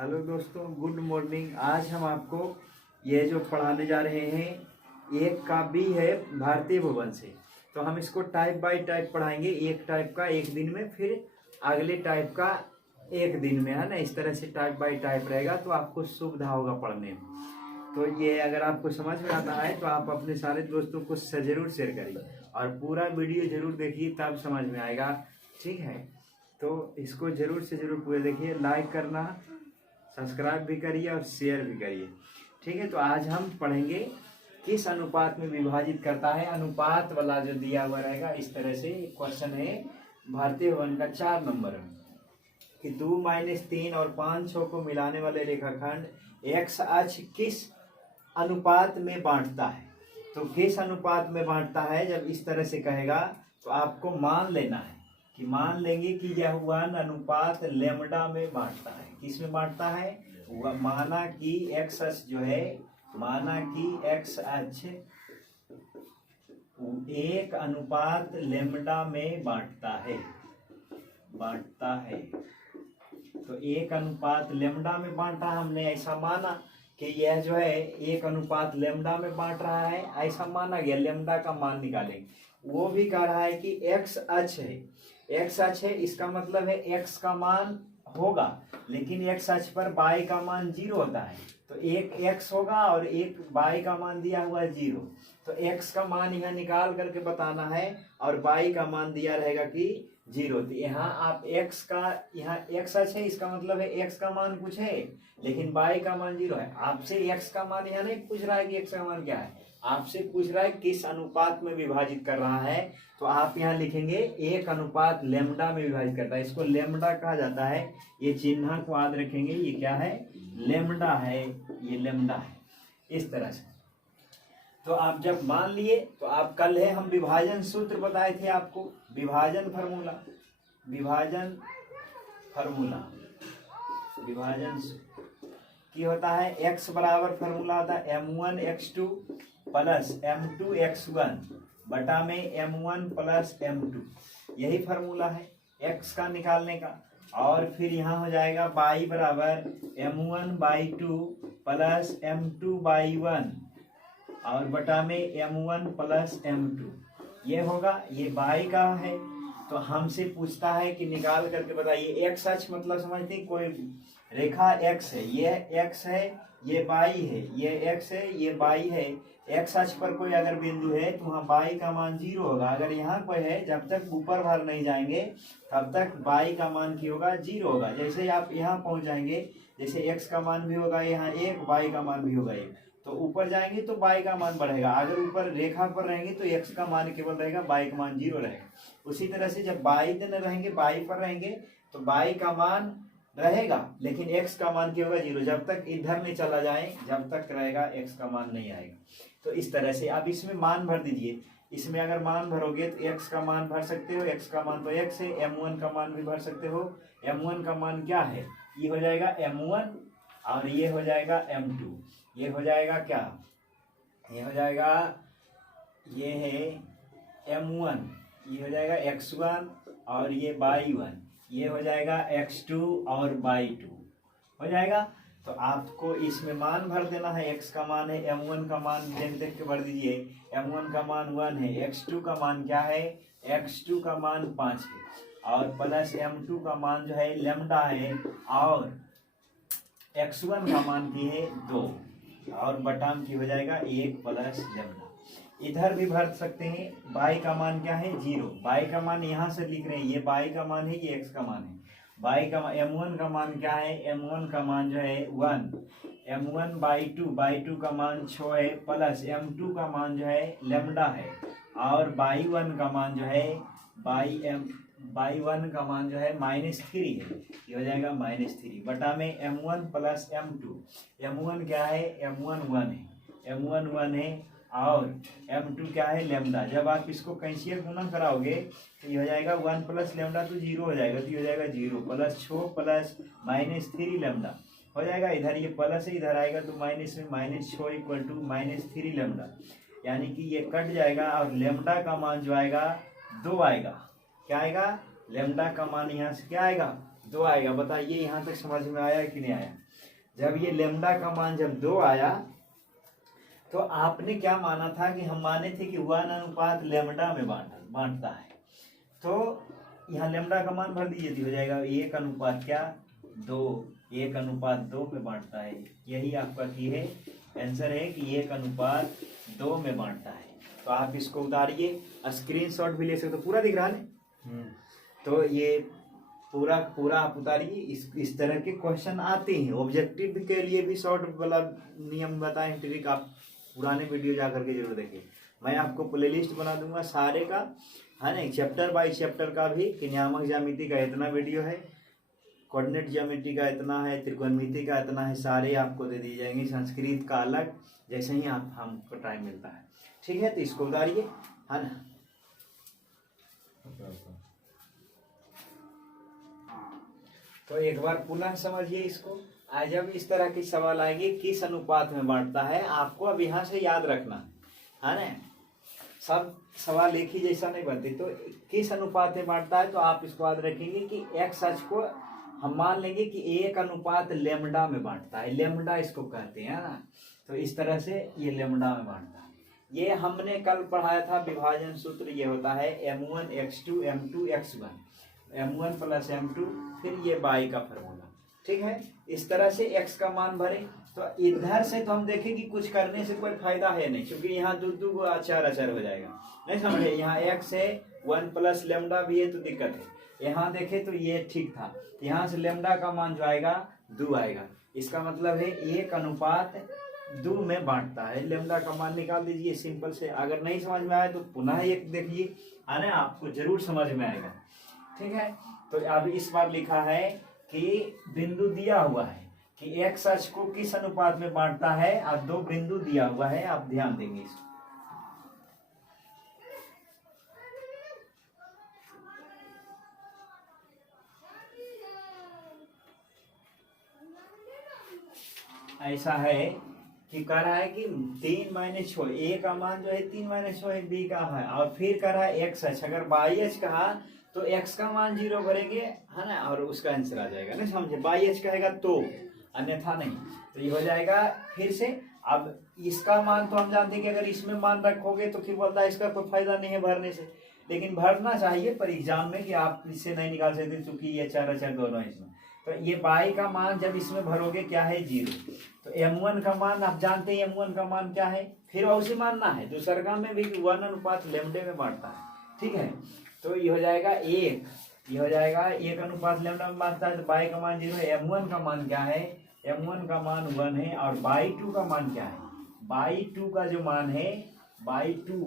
Hello दोस्तों, good morning. आज हम आपको ये जो पढ़ाने जा रहे हैं एक का बी है भारतीय भवन से। तो हम इसको टाइप बाय टाइप पढ़ाएंगे, एक टाइप का एक दिन में, फिर अगले टाइप का एक दिन में, है ना। इस तरह से टाइप बाय टाइप रहेगा तो आपको सुविधा होगा पढ़ने में। तो ये अगर आपको समझ में आता है तो आप अपने सारे दोस्तों को ज़रूर शेयर करिए और पूरा वीडियो ज़रूर देखिए, तब समझ में आएगा। ठीक है, तो इसको ज़रूर से ज़रूर पूरे देखिए, लाइक करना, सब्सक्राइब भी करिए और शेयर भी करिए। ठीक है, तो आज हम पढ़ेंगे किस अनुपात में विभाजित करता है। अनुपात वाला जो दिया हुआ रहेगा इस तरह से क्वेश्चन है भारतीय भवन का 4 नंबर में कि 2, -3 और 5, 6 को मिलाने वाले रेखाखंड एक्स अक्ष किस अनुपात में बांटता है। तो किस अनुपात में बांटता है जब इस तरह से कहेगा तो आपको मान लेना है कि मान लेंगे कि यह 1 अनुपात लेमडा में बांटता है। किस में बांटता है? माना कि एक्स अक्ष जो है, माना कि एक्स अक्ष 1 अनुपात लेमडा में बांटता है, तो 1 अनुपात लेमडा में बांटा। हमने ऐसा माना कि यह जो है 1 अनुपात लेमडा में बांट रहा है, ऐसा माना गया। लेमडा का मान निकालेंगे। वो भी कह रहा है कि एक्स अक्ष है, एक्स अक्ष है, इसका मतलब है एक्स का मान होगा, लेकिन एक्स अक्ष पर बाई का मान 0 होता है। तो एक एक्स होगा और एक बाई का मान दिया हुआ है 0। तो एक्स का मान यहाँ निकाल करके बताना है और बाई का मान दिया रहेगा कि 0। तो यहाँ आप एक्स का, यहाँ एक्स अक्ष है, इसका मतलब है एक्स का मान कुछ है लेकिन बाई का मान 0 है। आपसे एक्स का मान यहाँ नहीं पूछ रहा है कि एक्स का मान क्या है, आपसे पूछ रहा है किस अनुपात में विभाजित कर रहा है। तो आप यहाँ लिखेंगे 1 अनुपात लेमडा में विभाजित करता है। इसको लेमडा कहा जाता है। ये चिन्ह को याद रखेंगे, ये क्या है? लेमडा है, ये लेमडा है, इस तरह से। तो आप जब मान लिए तो आप कल है हम विभाजन सूत्र बताए थे आपको, विभाजन फार्मूला, विभाजन की होता है x बराबर फार्मूला होता है m1x2 प्लस m2x1 बटा में m1 प्लस m2। यही फार्मूला है x का निकालने का। और फिर यहाँ हो जाएगा y बराबर m1/2 प्लस m2/1 और बटा में m1 प्लस m2। ये होगा, ये y का है। तो हमसे पूछता है कि निकाल करके बताइए। x अक्ष मतलब समझते हैं, कोई रेखा x है, ये x है, ये y है, ये x है, ये y है। x अक्ष पर कोई अगर बिंदु है तो वहाँ y का मान 0 होगा। अगर यहाँ कोई है, जब तक ऊपर भर नहीं जाएंगे तब तक y का मान क्या होगा? 0 होगा। जैसे ही आप यहाँ पहुँच जाएंगे, जैसे x का मान भी होगा यहाँ 1, y का मान भी होगा 1, तो ऊपर जाएंगे तो y का मान बढ़ेगा। अगर ऊपर रेखा पर रहेंगे तो x का मान केवल रहेगा, y का मान 0 रहेगा। उसी तरह से जब y दिन रहेंगे, y पर रहेंगे तो y का मान रहेगा लेकिन x का मान क्या होगा? 0। जब तक इधर नहीं चला जाए जब तक रहेगा, x का मान नहीं आएगा। तो इस तरह से अब इसमें मान भर दीजिए। इसमें अगर मान भरोगे तो x का मान भर सकते हो, x का मान तो x है, m1 का मान भी भर सकते हो। m1 का मान क्या है? ये हो जाएगा m1 और ये हो जाएगा m2। ये हो जाएगा क्या? ये हो जाएगा, ये है m1, ये हो जाएगा x1 और ये y1, ये हो जाएगा x2 और y2 हो जाएगा। तो आपको इसमें मान भर देना है। x का मान है, m1 का मान देख देख के भर दीजिए। m1 का मान 1 है, x2 का मान क्या है? x2 का मान 5 है और प्लस m2 का मान जो है लेमडा है और x1 का मान की है 2 और बटाम की हो जाएगा 1 प्लस लेमडा। इधर भी भर सकते हैं। y का मान क्या है? 0। y का मान यहाँ से लिख रहे हैं, ये y का मान है, ये x का मान है। y का m1 का मान क्या है? m1 का मान जो है 1, m1/2 का मान 6 है प्लस m2 का मान जो है लेमडा है और y1 का मान जो है y1 का मान जो है -3 है। ये हो जाएगा -3 बटा में m1 प्लस m2। m1 क्या है? m1 1 है, m1 1 है और m2 क्या है? लेमडा। जब आप इसको कैंसिल गुना कराओगे तो ये हो जाएगा 1 प्लस लेमडा तो 0 हो जाएगा, तो ये हो जाएगा 0 प्लस 6 प्लस -3 लेमडा हो जाएगा। इधर ये प्लस है, इधर आएगा तो माइनस में -6 इक्वल टू -3 लेमडा, यानी कि ये कट जाएगा और लेमडा का मान जो आएगा 2 आएगा। क्या आएगा? लेमडा का मान यहाँ से क्या आएगा? 2 आएगा। बताइए यहाँ तक समझ में आया कि नहीं आया? जब ये लेमडा का मान जब 2 आया तो आपने क्या माना था कि हम माने थे कि 1 अनुपात लेमडा में बांटता है। तो यहाँ लेमडा का मान भर दीजिए तो हो जाएगा 1 अनुपात क्या 2, 1 अनुपात 2 में बांटता है। यही आपका की है आंसर है कि 1 अनुपात 2 में बांटता है। तो आप इसको उतारिए, स्क्रीनशॉट भी ले सकते हो, पूरा दिख रहा है। तो ये पूरा आप उतारिए। इस तरह के क्वेश्चन आते हैं। ऑब्जेक्टिव के लिए भी शॉर्ट वाला नियम बताएं, ट्रिक आप पुराने वीडियो जा करके जरूर देखिए। मैं आपको प्लेलिस्ट बना दूंगा सारे का, है ना, चैप्टर बाय चैप्टर का भी, कि नियामक ज्यामिति का इतना वीडियो है, कोऑर्डिनेट ज्यामिति का इतना है, त्रिकोणमिति का इतना है, सारे आपको दे दिए जाएंगे। संस्कृत का अलग, जैसे ही हमको टाइम मिलता है। ठीक है, तो इसको उतारिए, है ना। तो एक बार पुनः समझिए इसको। आज जब इस तरह के सवाल आएंगे किस अनुपात में बांटता है, आपको अब यहाँ से याद रखना है ना। सब सवाल एक ही जैसा नहीं बनते। तो किस अनुपात में बांटता है, तो आप इसको याद रखेंगे कि एक्स अक्ष को हम मान लेंगे कि 1 अनुपात लेमडा में बांटता है। लेमडा इसको कहते हैं ना। तो इस तरह से ये लेमडा में बांटता है। ये हमने कल पढ़ाया था विभाजन सूत्र। ये होता है m1 x2 m2 x1, m1 plus m2, फिर ये बाई का फॉर्मूला। ठीक है, इस तरह से x का मान भरे। तो इधर से तो हम देखें कि कुछ करने से कोई फायदा है नहीं, क्योंकि यहाँ दो अचार हो जाएगा। नहीं समझे, यहाँ x है, 1 प्लस लेमडा भी है तो दिक्कत है। यहाँ देखे तो ये ठीक था, यहाँ से लेमडा का मान जो आएगा 2 आएगा। इसका मतलब है 1 अनुपात 2 में बांटता है। लेमडा का मान निकाल दीजिए सिंपल से। अगर नहीं समझ में आए तो पुनः एक देखिए, आने आपको जरूर समझ में आएगा। ठीक है, तो अब इस बार लिखा है कि बिंदु दिया हुआ है कि x अक्ष को किस अनुपात में बांटता है, और 2 बिंदु दिया हुआ है। आप ध्यान देंगे इसको। ऐसा है कि कह रहा है कि 3-6, a का मान जो है 3-6 है, b का है, और फिर कह रहा है x अक्ष। अगर बाई अक्ष कहा तो x का मान 0 करेंगे, है ना, और उसका आंसर आ जाएगा। नहीं समझे, बाई अक्ष कहेगा तो, अन्यथा नहीं। तो ये हो जाएगा फिर से। अब इसका मान तो हम जानते हैं कि अगर इसमें मान रखोगे तो फिर बोलता है इसका कोई फायदा नहीं है भरने से, लेकिन भरना चाहिए पर एग्जाम में, कि आप इससे नहीं निकाल सकते क्योंकि ये चार दोनों इसमें। तो ये बाई का मान जब इसमें भरोगे क्या है 0। तो m1 का मान आप जानते हैं, m1 का मान क्या है, फिर उसे मानना है। दूसरा में भी 1 अनुपात लेमडे में बांटता है। ठीक है, तो ये हो जाएगा 1, ये हो जाएगा 1 अनुपात लेमडा में बांटता है। तो बाई का मान 0 है। m1 का मान क्या है, m1 का मान 1 है। और बाई 2 का मान क्या है, बाई 2 का जो मान है, बाई 2,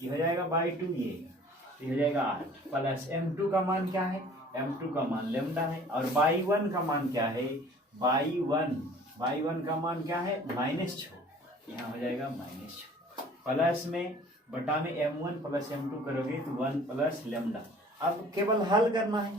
ये हो जाएगा बाई 2, ये हो जाएगा 8, प्लस m2 का मान क्या है, m2 का मान लेमडा है। और बाई 1 का मान क्या है, बाई 1 का मान क्या है, -6, यहाँ हो जाएगा -6, प्लस में बटा में m1 प्लस m2 करोगे तो 1 प्लस लेमडा। अब केवल हल करना है,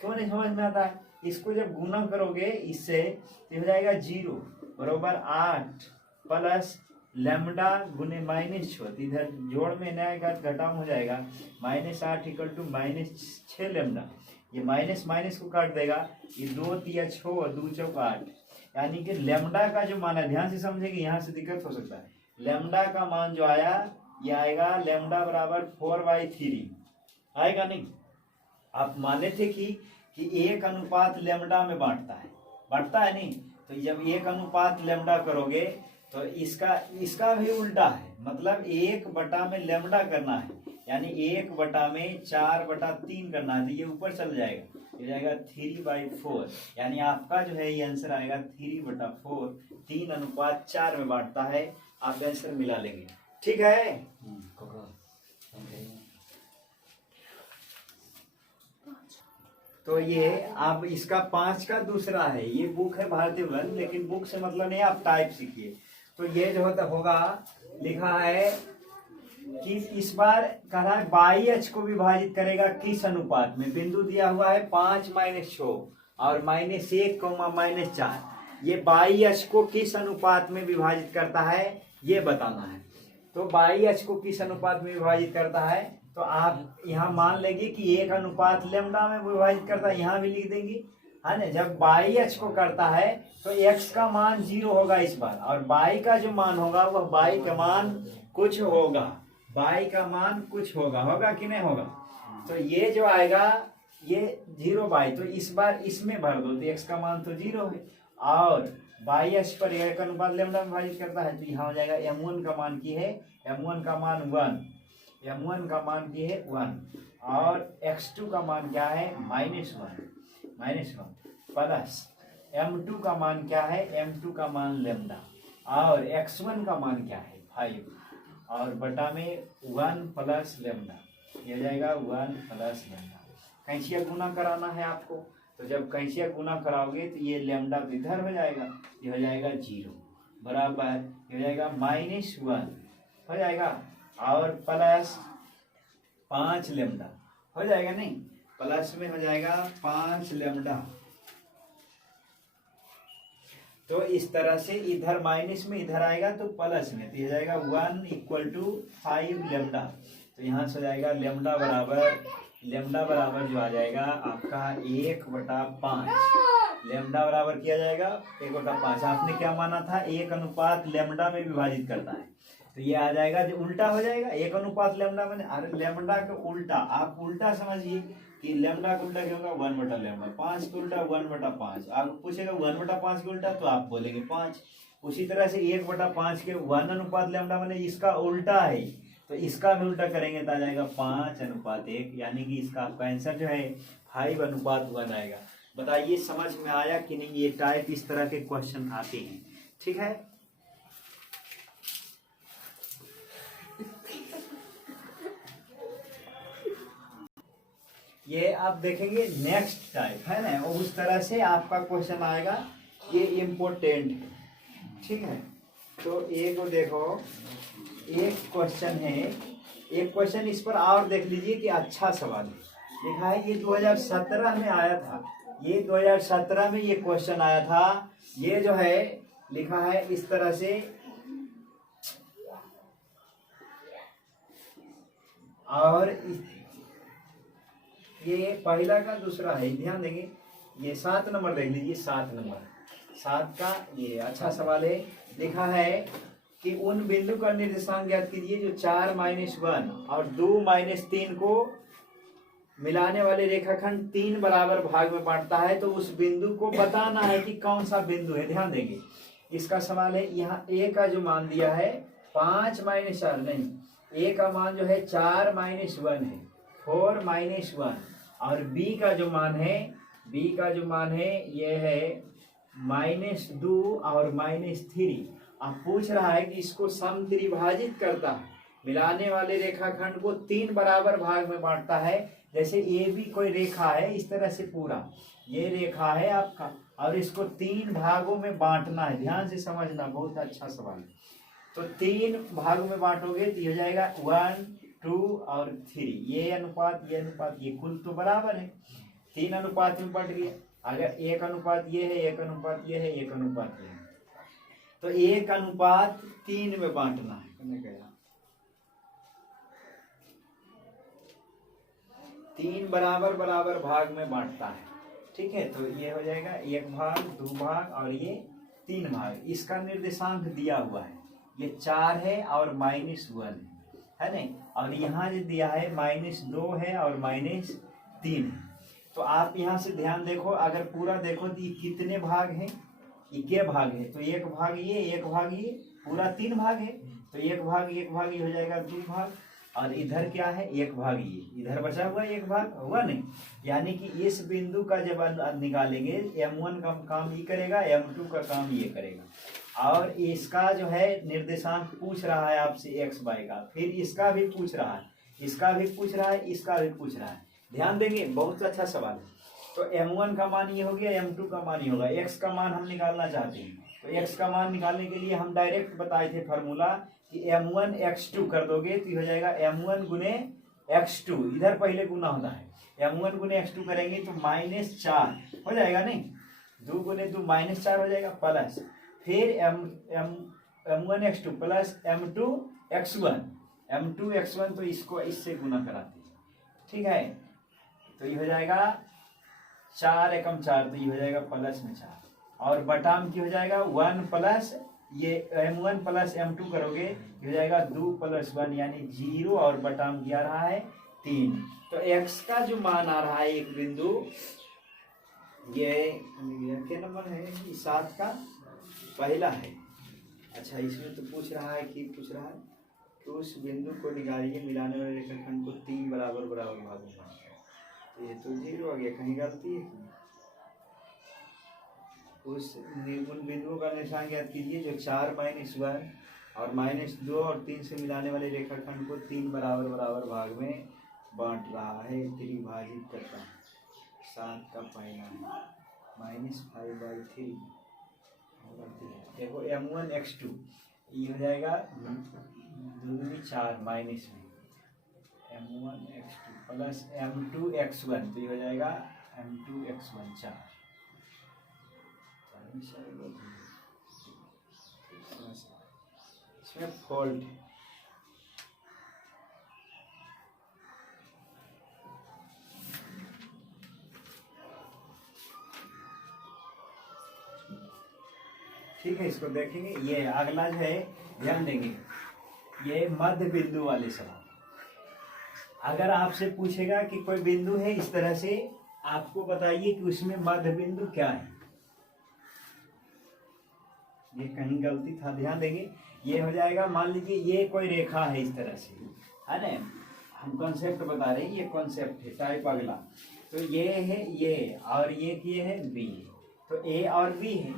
क्यों नहीं समझ में आता है। इसको जब गुना करोगे इससे तो हो जाएगा 0 बराबर 8 प्लस लेमडा गुने -6। इधर जोड़ में नया घटाम हो जाएगा, -8 इक्वल टू -6 लेमडा। ये माइनस माइनस को काट देगा, ये 2 तिया 6 और 2 चौक 8, यानी कि लेमडा का जो मान है, ध्यान से समझेंगे, यहाँ से दिक्कत हो सकता है। लेमडा का मान जो आया ये आएगा लेमडा बराबर 4/3 आएगा। नहीं, आप माने थे कि 1 अनुपात लेमडा में बांटता है नहीं। तो जब 1 अनुपात लेमडा करोगे तो इसका भी उल्टा है, मतलब 1 बटा में लेमडा करना है, यानी 1 बटा में 4/3 करना है। तो ये ऊपर चल जाएगा, ये जाएगा 3/4, यानी आपका जो है ये आंसर आएगा 3/4। 3 अनुपात 4 में बांटता है, आप आंसर मिला लेंगे। ठीक है, तो ये आप इसका 5 का दूसरा है। ये बुक है भारतीय वन, लेकिन बुक से मतलब नहीं, आप टाइप सीखिए। तो ये जो होगा लिखा है कि इस बार कह रहा है बाई अक्ष को विभाजित करेगा किस अनुपात में। बिंदु दिया हुआ है 5-6 और -1, -4। ये बाई अक्ष को किस अनुपात में विभाजित करता है ये बताना है। तो बाई अक्ष को किस अनुपात में विभाजित करता है, तो आप यहाँ मान लेंगे कि 1 अनुपात लेमडा में विभाजित करता है, यहाँ भी लिख देंगे। है ना। जब बाई एच को करता है तो एक्स का मान 0 होगा इस बार, और बाई का जो मान होगा वह बाई का मान कुछ होगा, बाई का मान कुछ होगा, होगा कि नहीं होगा। तो ये जो आएगा ये 0 बाई, तो इस बार इसमें भर दो तो एक्स का मान तो 0 है, और बाई एच पर एक अनुपात लेमडा में विभाजित करता है, तो यहाँ हो जाएगा m1 का मान की है, m1 का मान 1, m1 का मान की है 1, और x2 का मान क्या है -1 प्लस m2 का मान क्या है, m2 का मान लेमडा, और x1 का मान क्या है 5, और बटा में 1 प्लस लेमडा, ये हो जाएगा 1 प्लस लेमडा। कैंचिया गुना कराना है आपको, तो जब कैंचिया गुना कराओगे तो ये लेमडा इधर हो जाएगा, ये हो जाएगा 0 बराबर, ये हो जाएगा -1 हो जाएगा, और प्लस 5 लेमडा हो जाएगा, नहीं प्लस में हो जाएगा 5 लेमडा। तो इस तरह से इधर माइनस में इधर आएगा तो प्लस में, तो हो जाएगा 1 = 5 लेमडा। तो यहाँ से हो जाएगा लेमडा बराबर जो आ जाएगा आपका 1/5, लेमडा बराबर किया जाएगा 1/5। आपने क्या माना था, 1 अनुपात लेमडा में विभाजित करता है, तो ये आ जाएगा जो उल्टा हो जाएगा 1 अनुपात लेमडा में। अरे लेमडा का उल्टा, आप उल्टा समझिए कि लेमडा का उल्टा क्या होगा 1/लेमडा, 5 का उल्टा 1/5। आप पूछेगा 1/5 का उल्टा तो आप बोलेंगे 5। उसी तरह से 1/5 के 1 अनुपात लेमडा मैंने इसका उल्टा है, तो इसका भी उल्टा करेंगे तो आ जाएगा 5:1, यानी कि इसका आपका आंसर जो है 5:1 आएगा। बताइए समझ में आया कि नहीं। ये टाइप इस तरह के क्वेश्चन आते हैं, ठीक है। ये आप देखेंगे नेक्स्ट टाइप है ना, उस तरह से आपका क्वेश्चन आएगा, ये इम्पोर्टेंट है, ठीक है। तो एक देखो, एक क्वेश्चन है, एक क्वेश्चन इस पर और देख लीजिए कि अच्छा सवाल है। लिखा है ये 2017 में आया था, ये 2017 में ये क्वेश्चन आया था। ये जो है लिखा है इस तरह से, और ये पहला का दूसरा है, ध्यान देंगे। ये 7 नंबर देख लीजिए, 7 का ये अच्छा सवाल है। लिखा है कि उन बिंदु का निर्देशांक ज्ञात कीजिए जो 4 - 1 और 2 - 3 को मिलाने वाले रेखाखंड 3 बराबर भाग में बांटता है। तो उस बिंदु को बताना है कि कौन सा बिंदु है। ध्यान देंगे, इसका सवाल है। यहाँ ए का जो मान दिया है 5 - 4 नहीं, ए का मान जो है 4 - 1 है, 4 - 1, और बी का जो मान है ये है -2 और -3। अब पूछ रहा है कि इसको समत्रिभाजित करता है, मिलाने वाले रेखाखंड को 3 बराबर भाग में बांटता है। जैसे ये भी कोई रेखा है, इस तरह से पूरा ये रेखा है आपका, और इसको 3 भागों में बांटना है। ध्यान से समझना, बहुत अच्छा सवाल है। तो 3 भागों में बांटोगे तो हो जाएगा 1, 2 और 3। ये अनुपात ये कुल तो बराबर है, 3 अनुपात में बट गया। अगर 1 अनुपात ये है, 1 अनुपात ये है, 1 अनुपात ये है, तो 1:3 में बांटना है। 3 बराबर भाग में बांटता है, ठीक है। तो ये हो जाएगा 1 भाग, 2 भाग और ये 3 भाग। इसका निर्देशांक दिया हुआ है, ये 4 है और -1 है नहीं, और यहाँ जो दिया है -2 है और -3 है। तो आप यहाँ से ध्यान देखो, अगर पूरा देखो तो ये कितने भाग हैं, ये क्या भाग है। तो 1 भाग ये, 1 भाग ये, पूरा 3 भाग है। तो 1 भाग ये हो जाएगा 2 भाग, और इधर क्या है 1 भाग ये, इधर बचा हुआ 1 भाग हुआ नहीं। यानी कि इस बिंदु का जब निकालेंगे M1 का काम ये करेगा, M2 का काम ये करेगा, और इसका जो है निर्देशांक पूछ रहा है आपसे x y का, फिर इसका भी पूछ रहा है, इसका भी पूछ रहा है, इसका भी पूछ रहा है। ध्यान देंगे, बहुत अच्छा सवाल है। तो M1 का मान ये हो गया, M2 का मान ये होगा। x का मान हम निकालना चाहते हैं, तो x का मान निकालने के लिए हम डायरेक्ट बताए थे फार्मूला कि M1 x2 कर दोगे तो हो जाएगा M1 गुने x2, इधर पहले गुना होता है। M1 गुने x2 करेंगे तो -4 हो जाएगा, नहीं 2 गुने 2 -4 हो जाएगा, प्लस फिर M1 x2 plus M2 x1, तो इसको इससे गुना कराते हैं, ठीक है। तो ये हो जाएगा 4 एकम 4, तो ये हो जाएगा प्लस में 4, और बटा में क्या हो जाएगा 1 प्लस ये m1 प्लस m2 करोगे ये हो जाएगा 2 + 1 यानी 0, और बटा में क्या आ रहा है 3। तो x का जो मान आ रहा है एक बिंदु, ये क्या नंबर है, 7 का पहला है। अच्छा, इसमें तो पूछ रहा है कि उस बिंदु को निकालिए मिलाने वाले रेखाखंड को 3 बराबर भागों में। तो ये तो 0 आ गया, कहीं गलती है कि उन बिंदुओं का निशान ज्ञात कीजिए जो 4 - 1 और -2 और 3 से मिलाने वाले रेखाखंड को 3 बराबर भाग में बांट रहा है, त्रिभाजित करता है। 7 का पहला है -5/3। देखो m1 x2 ये हो जाएगा 2 - 4 माइनस में m1 x2 plus m2 x1, तो ये हो जाएगा m2 x1 4। इसमें फॉल्ट ठीक है, इसको देखेंगे। ये अगला जो है ध्यान देंगे, ये मध्य बिंदु वाले सवाल। अगर आपसे पूछेगा कि कोई बिंदु है इस तरह से, आपको बताइए कि उसमें मध्य बिंदु क्या है। ये कहीं गलती था, ध्यान देंगे। ये हो जाएगा, मान लीजिए ये कोई रेखा है इस तरह से, है ना, हम कॉन्सेप्ट बता रहे हैं, ये कॉन्सेप्ट है टाइप अगला। तो ये है ये, और ये है बी, तो ए और बी है।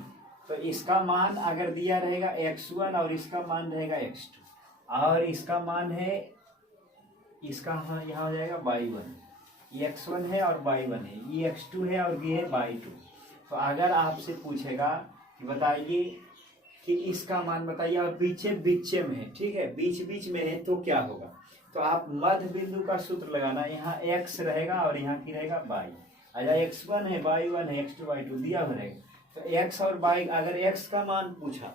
तो इसका मान अगर दिया रहेगा x1 और इसका मान रहेगा x2, और इसका मान है इसका यहाँ हो जाएगा y1, ये x1 है और y1 है, ये x2 है और ये है y2। तो अगर आपसे पूछेगा कि बताइए कि इसका मान बताइए, और बीच में है, ठीक है, बीच में है, तो क्या होगा। तो आप मध्य बिंदु का सूत्र लगाना, यहाँ x रहेगा और यहाँ की रहेगा y। अगर x1 है, y1 है, x2 y2 दिया हो रहेगा, तो x और y, अगर x का मान पूछा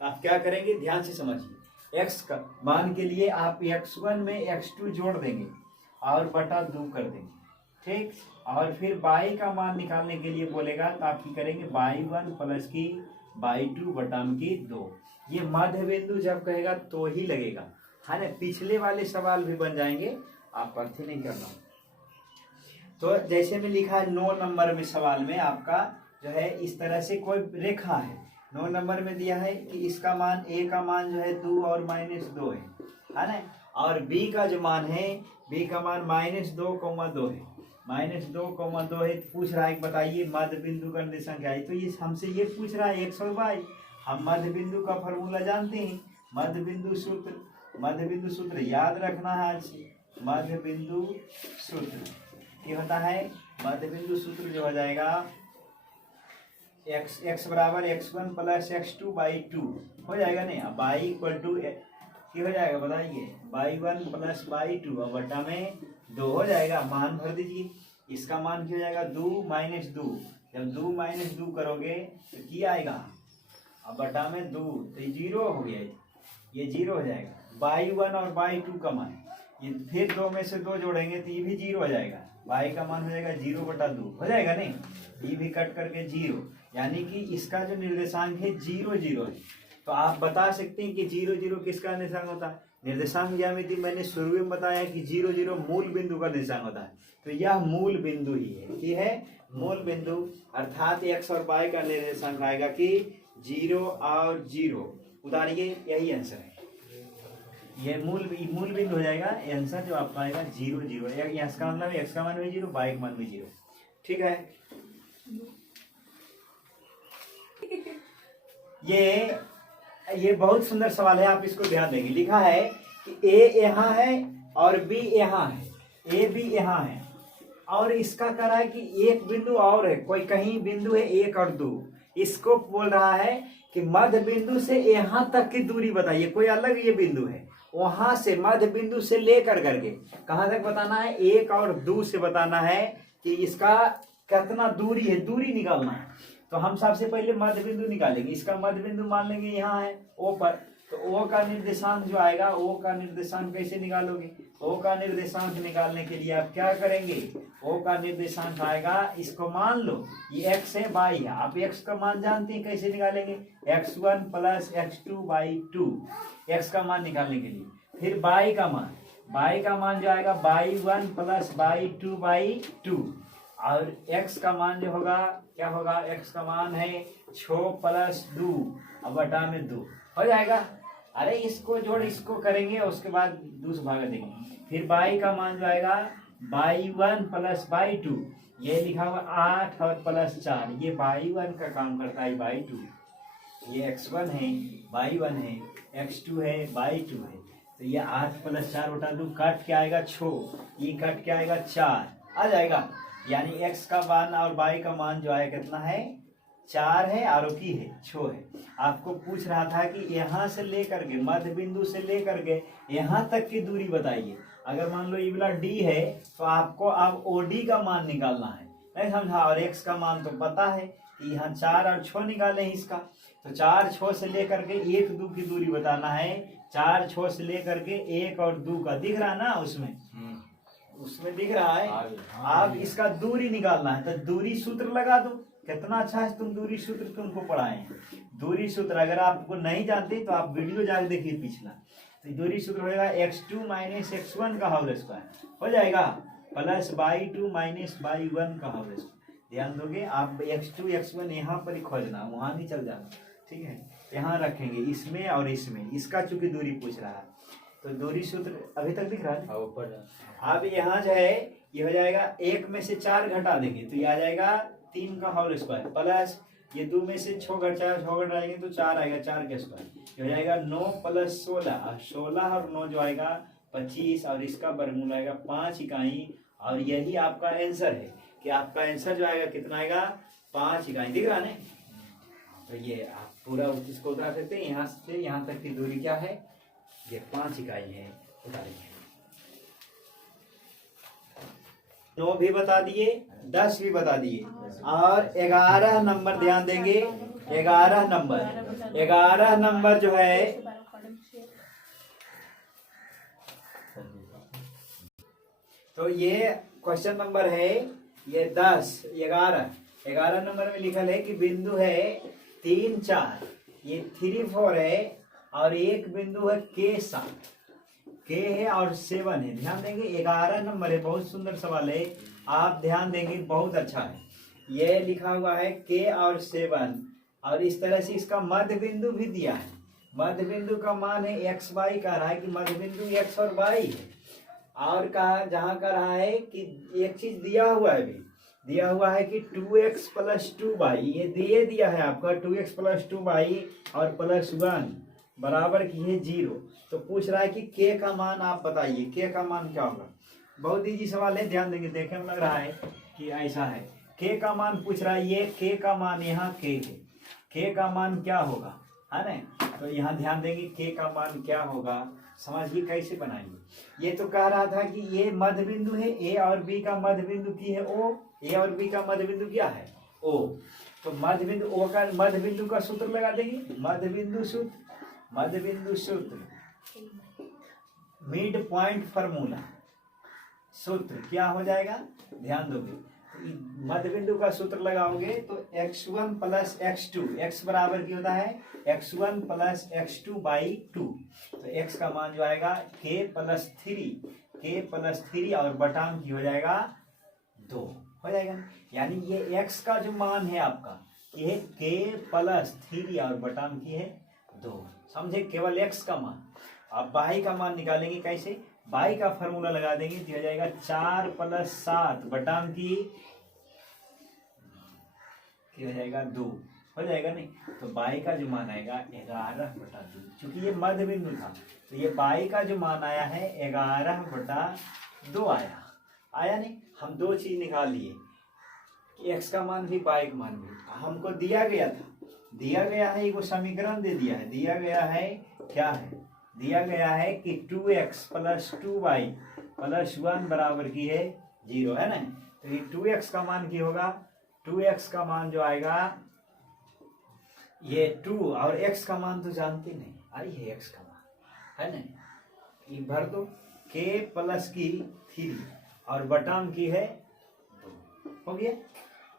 तो आप क्या करेंगे, ध्यान से समझिए। x का मान के लिए आप x1 में x2 जोड़ देंगे और बटा 2 कर देंगे, ठीक। और फिर y का मान निकालने के लिए बोलेगा तो आप क्या करेंगे, y1 प्लस की y2 बटा की 2। ये मध्य बिंदु जब कहेगा तो ही लगेगा, है ना। पिछले वाले सवाल भी बन जाएंगे, आप अर्थी नहीं करना। तो जैसे में लिखा है 9 नंबर में सवाल में आपका जो है इस तरह से कोई रेखा है, 9 नंबर में दिया है कि इसका मान a का मान जो है 2 और -2 है ना, और b का जो मान है, b का मान -2,2 है, -2,2 है। पूछ रहा है बताइए मध्य बिंदु का निर्देशांक क्या है। तो ये हमसे ये पूछ रहा है x और y। हम मध्य बिंदु का फॉर्मूला जानते हैं, मध्य बिंदु सूत्र याद रखना है आज से। मध्य बिंदु सूत्र ये होता है, मध्य बिंदु सूत्र जो हो जाएगा x बराबर x1 प्लस x2/2 हो जाएगा नहीं। अब y इक्वल टू क्या हो जाएगा बताइए, y1 प्लस y2 और बटा में 2 हो जाएगा। मान भर दीजिए, इसका मान क्या हो जाएगा 2 - 2। जब 2 - 2 करोगे तो क्या आएगा, अब बटा में 2, तो ये 0 हो गया, ये 0 हो जाएगा। y1 और y2 का मान, ये फिर 2 में से 2 जोड़ेंगे तो ये भी 0 हो जाएगा। y का मान हो जाएगा 0/2 हो जाएगा नहीं, ये भी कट करके 0, यानी कि इसका जो निर्देशांक है 0, 0 है। तो आप बता सकते हैं कि 0, 0 किसका निर्देशांक होता है। निर्देशांक ज्यामिति मैंने शुरू में बताया कि 0, 0 मूल बिंदु का निर्देशांक होता है। तो यह मूल बिंदु ही है, कि है मूल बिंदु, अर्थात x और y का निर्देशांक आएगा कि 0 और 0। उतारिए, यही आंसर है। ये मूल बिंदु हो जाएगा, आंसर जो आपका आएगा 0, 0। इसका मतलब x का मान भी 0, y का मान भी 0, ठीक है। ये बहुत सुंदर सवाल है, आप इसको ध्यान देंगे। लिखा है कि a यहाँ है और b यहाँ है, a b यहाँ है, और इसका कह रहा है कि एक बिंदु और है, कोई कहीं बिंदु है 1 और 2। इसको बोल रहा है कि मध्य बिंदु से यहाँ तक की दूरी बताइए। कोई अलग ये बिंदु है, वहां से मध्य बिंदु से लेकर करके कहाँ तक बताना है, 1 और 2 से बताना है कि इसका कितना दूरी है, दूरी निकालना है। तो हम सबसे पहले मध्य बिंदु निकालेंगे। इसका मध्य बिंदु मान लेंगे यहाँ है O पर, तो O का निर्देशांक जो आएगा, O का निर्देशांक कैसे निकालोगे, ओ का निर्देशांक निकालने के लिए आप क्या करेंगे, ओ का निर्देशांक आएगा, इसको मान लो ये x है y है, आप x का मान जानते हैं, कैसे निकालेंगे, x1 plus x2 by 2, x का मान निकालने के लिए। फिर y का मान जो आएगा y1 प्लस y2 बाई 2, और x का मान जो होगा क्या होगा, x का मान है 6 प्लस 2 अब बटा में 2 हो जाएगा। अरे इसको जोड़ इसको करेंगे, उसके बाद 2 से भागा देंगे। फिर y का मान जो आएगा y1 प्लस y2, ये लिखा हुआ 8 और प्लस 4, ये y1 का काम करता है, y2 ये x1 है, y1 है, x2 है, y2 है, तो ये 8 प्लस 4 बटा 2 काट के आएगा 6, ये काट के आएगा 4 आ जाएगा। यानी x का मान और y का मान जो है कितना है, 4 है और की है 6 है। आपको पूछ रहा था कि यहाँ से लेकर के मध्य बिंदु से लेकर के यहाँ तक की दूरी बताइए। अगर मान लो ये वाला d है तो आपको अब OD का मान निकालना है, नहीं समझा। और x का मान तो पता है कि यहाँ 4 और 6 निकाले हैं इसका, तो 4 6 से लेकर के 1 2 की दूरी बताना है। 4 6 से लेकर के 1 और 2 का दिख रहा ना, उसमें दिख रहा है। आप इसका दूरी निकालना है तो दूरी सूत्र लगा दो। कितना अच्छा है तुम दूरी सूत्र तुमको पढ़ाए हैं। दूरी सूत्र अगर आपको नहीं जानते तो आप वीडियो जाके देखिए पिछला। तो दूरी सूत्र होगा x2 माइनस x1 का होल स्क्वायर हो जाएगा, प्लस y2 माइनस y1 का होल स्क्वायर। ध्यान दोगे आप, x2 x1 यहाँ पर ही खोजना, वहां नहीं चल जाना, ठीक है। यहाँ रखेंगे इसमें और इसमें, इसका चूंकि दूरी पूछ रहा है तो दूरी सूत्र अभी तक दिख रहा है ऊपर। अब यहाँ जो है ये हो जाएगा, 1 में से 4 घटा देंगे तो ये आ जाएगा 3 का होल स्क्वायर, प्लस ये 2 में से 6 घटाएंगे तो 4 आएगा, 4 का स्क्वायर ये हो जाएगा 9 प्लस 16, 16 और 9 जो आएगा 25, और इसका वर्गमूल आएगा 5 इकाई। और यही आपका आंसर है कि आपका आंसर जो आएगा कितना आएगा, 5 इकाई। दिख रहा है। तो ये आप पूरा इसको उतार सकते हैं, यहाँ से यहाँ तक की दूरी क्या है, ये 5 इकाई है। उतारेंगे 9 भी बता दिए, 10 भी बता दिए, और 11 नंबर ध्यान देंगे। 11 नंबर जो है, तो ये क्वेश्चन नंबर है ये 10 11 नंबर में लिखल है कि बिंदु है 3 4, ये 3 4 है, और एक बिंदु है K7, K है और 7 है। ध्यान देंगे 11 नंबर है, बहुत सुंदर सवाल है, आप ध्यान देंगे बहुत अच्छा है। ये लिखा हुआ है K और 7, और इस तरह से इसका मध्य बिंदु भी दिया है। मध्य बिंदु का मान है x y, कह रहा है कि मध्य बिंदु x और y है। और कहा जहां कह रहा है कि एक चीज दिया हुआ है, भी दिया हुआ है कि 2x प्लस 2y, ये दिया है आपका 2x प्लस 2y और प्लस 1 बराबर की है 0। तो पूछ रहा है कि k का मान आप बताइए, k का मान क्या होगा। बहुत इजी सवाल है, ध्यान देंगे। देखने में लग रहा है कि ऐसा है, k का मान पूछ रहा है, ये k का मान यहाँ k है, k का मान क्या होगा, है ना। तो यहाँ ध्यान देंगे k का मान क्या होगा, समझिए कैसे बनाएंगे। ये तो कह रहा था कि ये मध्य बिंदु है, a और b का मध्य बिंदु की है o, a और b का मध्य बिंदु क्या है o। तो मध्य बिंदु o का मध्य बिंदु का सूत्र लगा देंगे, मध्य बिंदु सूत्र मिड पॉइंट फार्मूला सूत्र क्या हो जाएगा, ध्यान दोगे। मध्य बिंदु का सूत्र लगाओगे तो x1 प्लस x2, x बराबर की होता है x1 प्लस x2 बाई 2। तो x का मान जो आएगा k प्लस 3 और बटाम की हो जाएगा 2 हो जाएगा। यानी ये x का जो मान है आपका ये k प्लस 3 और बटाम की है 2, समझे, केवल x का मान। अब y का मान निकालेंगे कैसे, y का फॉर्मूला लगा देंगे तो हो जाएगा 4 प्लस 7 बटाम की हो जाएगा 2 हो जाएगा नहीं। तो y का जो मान आएगा 11/2, क्योंकि ये मध्य बिंदु था तो ये y का जो मान आया है 11/2 आया नहीं। हम 2 चीज निकाल लिए कि x का मान भी y का मान भी हमको दिया गया था, दिया गया है, वो समीकरण दे दिया है, दिया गया है क्या है, दिया गया है कि 2x प्लस 2y प्लस 1 बराबर की है 0, है ना। तो ये 2x का मान की होगा, 2x का मान जो आएगा ये 2, और x का मान तो जानते नहीं, अरे ये x का मान है ना, ये भर दो k प्लस की 3 और बटाम की है 2 हो गया।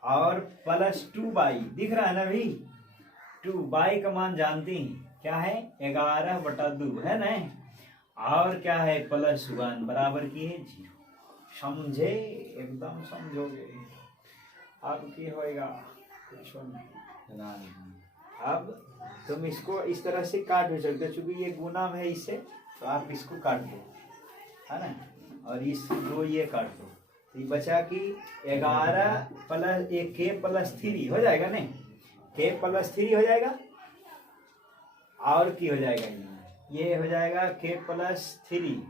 और प्लस 2y दिख रहा है ना भाई, 2y का मान जानते हैं क्या है 11/2 है ना। और क्या है प्लस 1 बराबर की है 0। समझे, एकदम समझोगे। अब की होएगा कुछ नहीं। अब तुम इसको इस तरह से काट भी सकते हो, चूंकि ये गुना में है इससे, तो आप इसको काट दो है ना, और इस 2 ये काट दो, तो ये बचा कि 11 प्लस एक k प्लस 3 हो जाएगा नहीं, k प्लस 3 हो जाएगा। और की हो जाएगा ये हो जाएगा k प्लस 3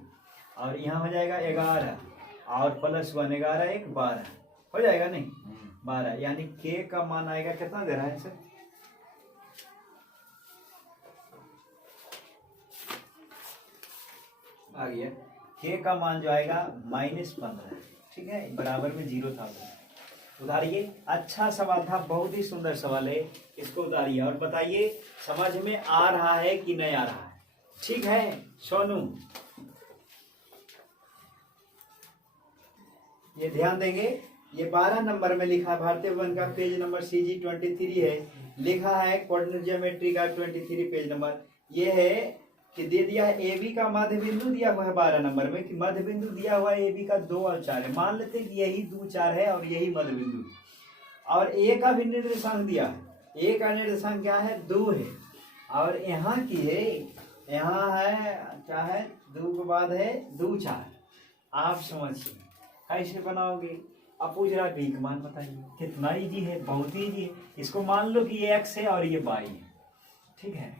और यहाँ हो जाएगा 11 और प्लस 1 11 1 12 हो जाएगा नहीं 12, यानी k का मान आएगा कितना दे रहा है सर, आ गया k का मान जो आएगा -15, ठीक है, बराबर में 0 था। उतारिए, अच्छा सवाल था, बहुत ही सुंदर सवाल है, इसको उतारिए और बताइए समझ में आ रहा है कि नहीं आ रहा है। ठीक है सोनू, ये ध्यान देंगे, ये 12 नंबर में लिखा भारतीय वन का पेज नंबर CG 23 है, लिखा है कोऑर्डिनेट ज्योमेट्री का 23 पेज नंबर। ये है कि दे दिया है AB का मध्य बिंदु दिया हुआ है 12 नंबर में, कि मध्य बिंदु दिया हुआ है AB का 2 और 4 है। मान लेते हैं कि यही 2 4 है और यही मध्य बिंदु, और A का भी निर्देशांक दिया है, A का निर्देशांक क्या है 2 है, और यहाँ की है, यहाँ है क्या है 2 के बाद है 2 4। आप समझिए कैसे बनाओगे। अब पूछ रहा है B का मान बताइए, कितना इजी है, बहुत ही इजी है। इसको मान लो कि ये x है और ये y है, ठीक है,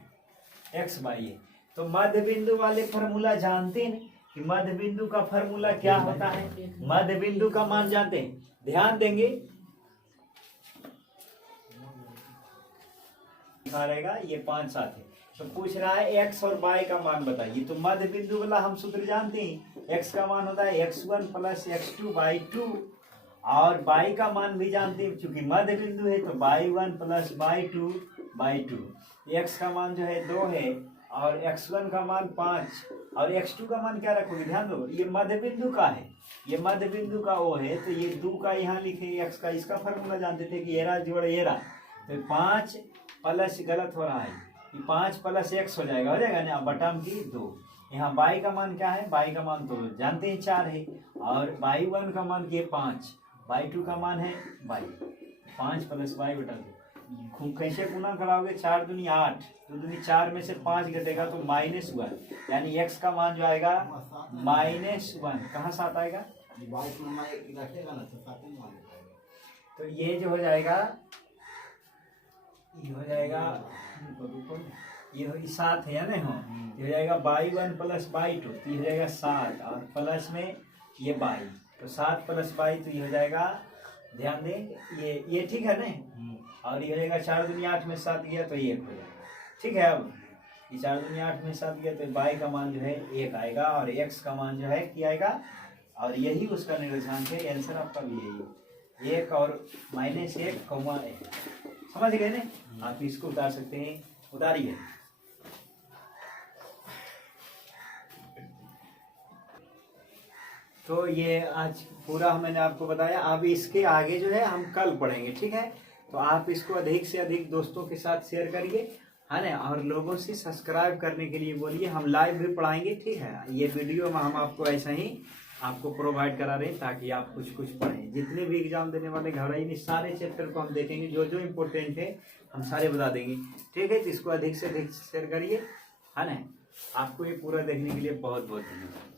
x y है। तो मध्य बिंदु वाले फॉर्मूला जानते हैं कि मध्य बिंदु का फॉर्मूला क्या होता है, मध्य बिंदु का मान जानते हैं, ध्यान देंगे रहेगा ये 5 7 है। तो पूछ रहा है x और y का मान बताइए, तो मध्य बिंदु वाला हम सूत्र जानते हैं, x का मान होता है x1 प्लस x2/2 और y का मान भी जानते हैं, चूंकि मध्य बिंदु है तो y1 प्लस y2/2। x का मान जो है 2 है और x1 का मान 5 और x2 का मान क्या रखोगे, ध्यान दो, ये मध्य बिंदु का है, ये मध्य बिंदु का O है, तो ये 2 का यहाँ लिखे x का, इसका फॉर्मूला जानते थे कि एरा जोड़ एरा, तो 5 प्लस गलत हो रहा है, 5 प्लस x हो जाएगा ना, बटाम की 2। यहाँ y का मान क्या है, y का मान तो जानते हैं 4 है, और y1 का मान क्या 5, y2 का मान है y, 5 प्लस y बटा 2। कैसे गुना कराओगे, 4 दूनी 8, 2 दूनी 4 में से 5 घटेगा तो -1, यानी x का मान जो आएगा -1, कहाँ साथ आएगा, तो ये जो हो जाएगा, ये हो जाएगा, ये 7 है ना, हो ये हो जाएगा y1 प्लस y2, तो ये हो जाएगा 7 और प्लस में ये y, तो 7 प्लस y, तो ये हो जाएगा, ध्यान दें ये ठीक है ना, और ये हो जाएगा 4 दूनी 8 में 7 गया तो 1 हो जाएगा, ठीक है। अब ये 4 दूनी 8 में 7 गया तो y का मान जो है 1 आएगा और x का मान जो है क्या आएगा, और यही उसका निर्देशांक है, आंसर आपका भी यही 1 और -1, 1 समझ गए ना। आप इसको उतार सकते हैं, उतारिए। तो ये आज पूरा मैंने आपको बताया, अब इसके आगे जो है हम कल पढ़ेंगे, ठीक है। तो आप इसको अधिक से अधिक दोस्तों के साथ शेयर करिए, है ना, और लोगों से सब्सक्राइब करने के लिए बोलिए, हम लाइव भी पढ़ाएंगे, ठीक है। ये वीडियो में हम आपको ऐसा ही आपको प्रोवाइड करा रहे हैं ताकि आप कुछ पढ़ें। जितने भी एग्जाम देने वाले घबराइए नहीं, सारे चैप्टर को हम देखेंगे, जो जो इम्पोर्टेंट है हम सारे बता देंगे, ठीक है। तो इसको अधिक से अधिक शेयर करिए, है ना। आपको ये पूरा देखने के लिए बहुत बहुत धन्यवाद।